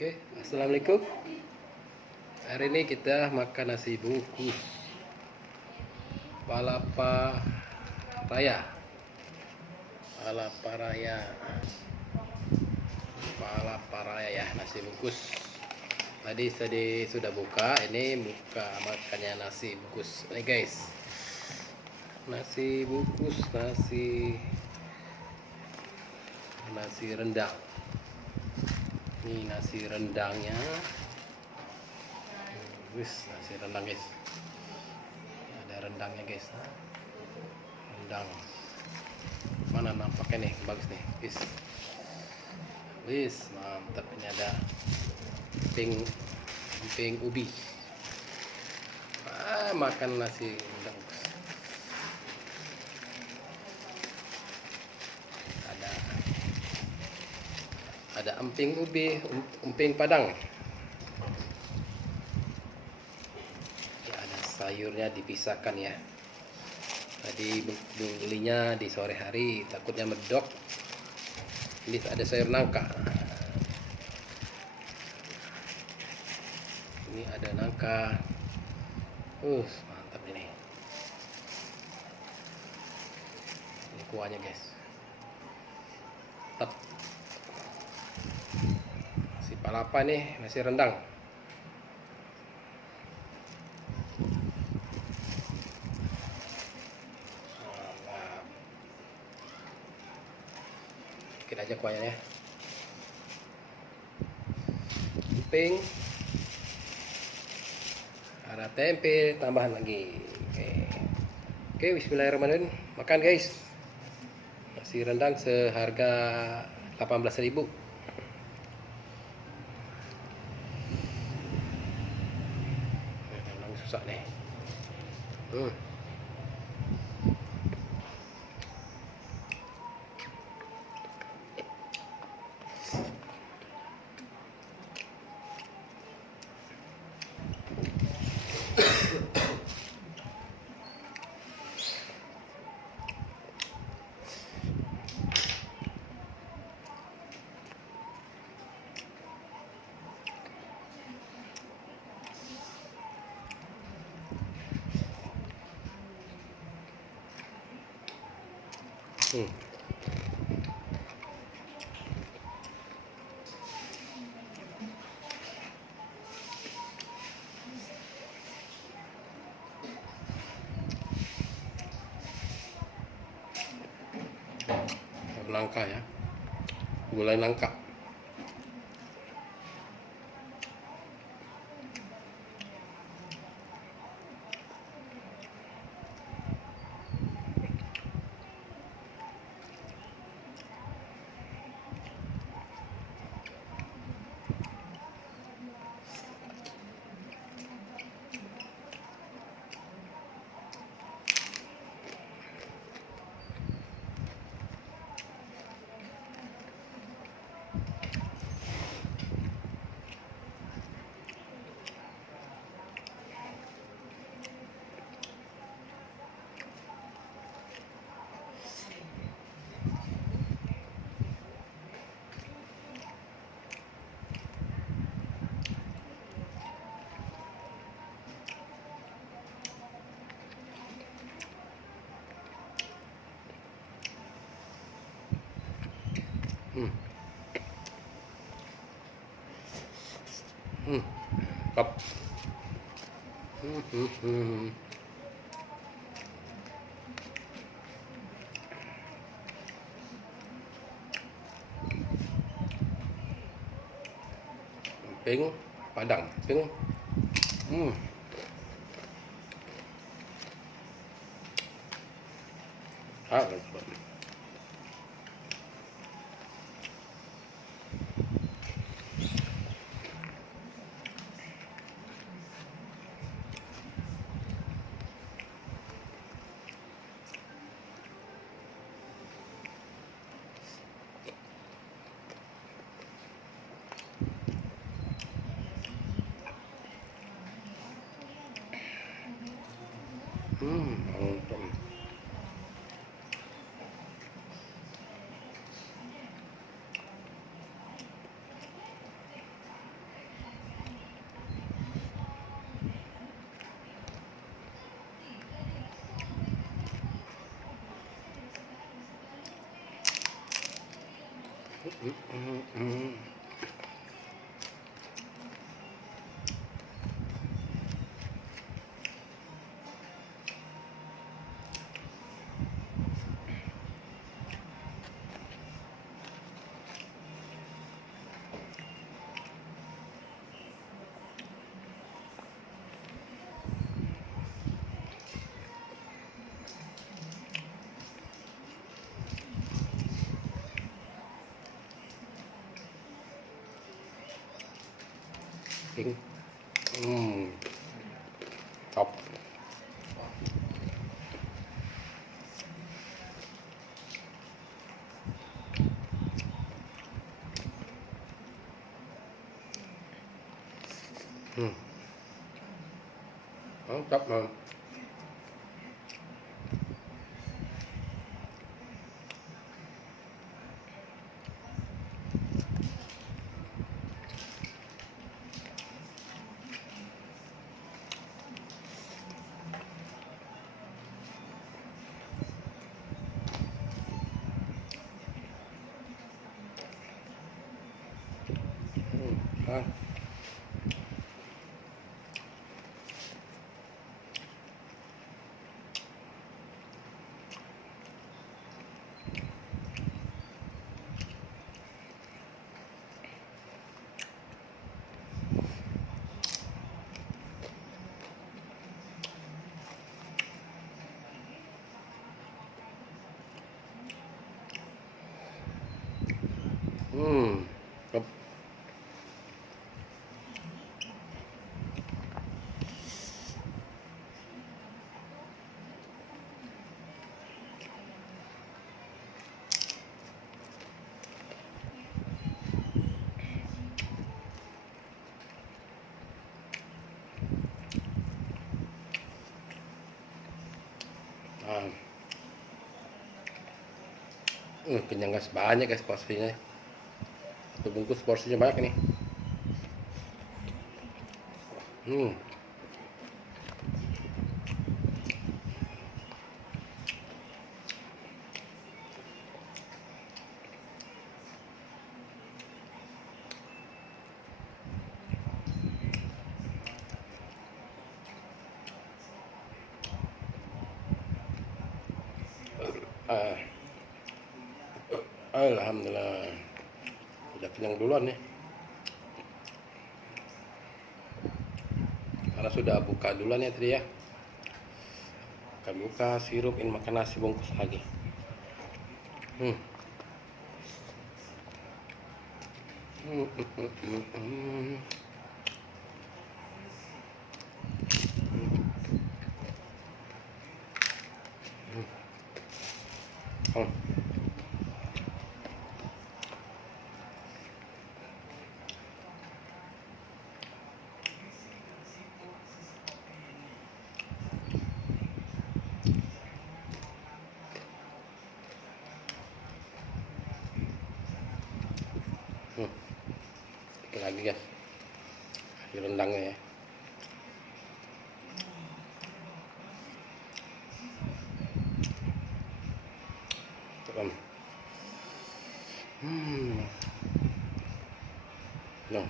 Oke, assalamualaikum. Hari ini kita makan nasi bungkus palapa raya. Palapa raya ya, nasi bungkus. Tadi sudah buka, ini buka makannya nasi bungkus. Ini guys, nasi bungkus, nasi rendang. Ini nasi rendangnya. Nasi rendang guys. Ada rendangnya guys. Rendang. Mana nampaknya nih, bagus nih. Mantap. Ini ada emping ubi. Makan nasi rendang. Ada emping ubi, emping padang. Ya, ada sayurnya dipisahkan ya. Tadi belinya di sore hari, takutnya medok. Ini ada sayur nangka. Ini ada nangka. Mantap ini. Ini kuahnya guys. Mantap. Nasi palapa nih, nasi rendang. Mantap. Kita aja kuahnya ya. Emping. Ada tempe tambahan lagi. Oke, bismillahirrahmanirrahim. Makan guys. Nasi rendang seharga 18.000. Memang susah nih. Nangka ya, gulai nangka. Kap. Emping padang, emping. Mantap. King. Top. Mantap, man. Ah. Top. Kenyang guys, banyak guys porsinya. Satu bungkus porsinya banyak nih. Alhamdulillah, udah kenyang duluan nih, karena sudah buka duluan ya tadi ya. Akan buka sirup, ini makan nasi bungkus lagi. Lagi guys, rendangnya ya. No.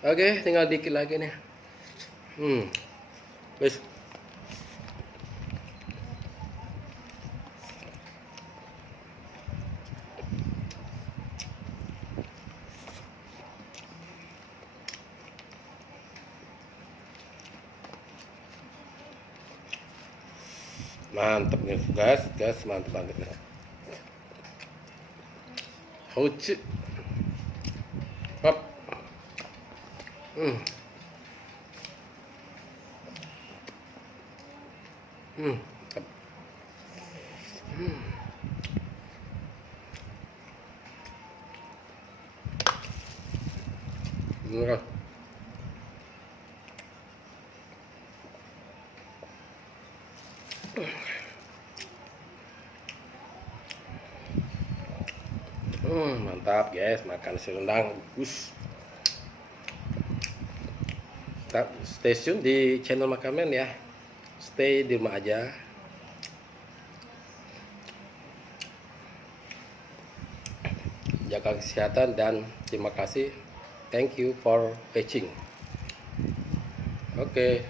Oke, tinggal dikit lagi nih. Wis. Mantap nih guys, mantap banget nih. Hoci. Hop. Hmm. Mantap. Murah. Mantap guys, makan serundang bagus. Stay tune di channel Makamen ya. Stay di rumah aja. Jaga kesehatan dan terima kasih. Thank you for watching. Oke.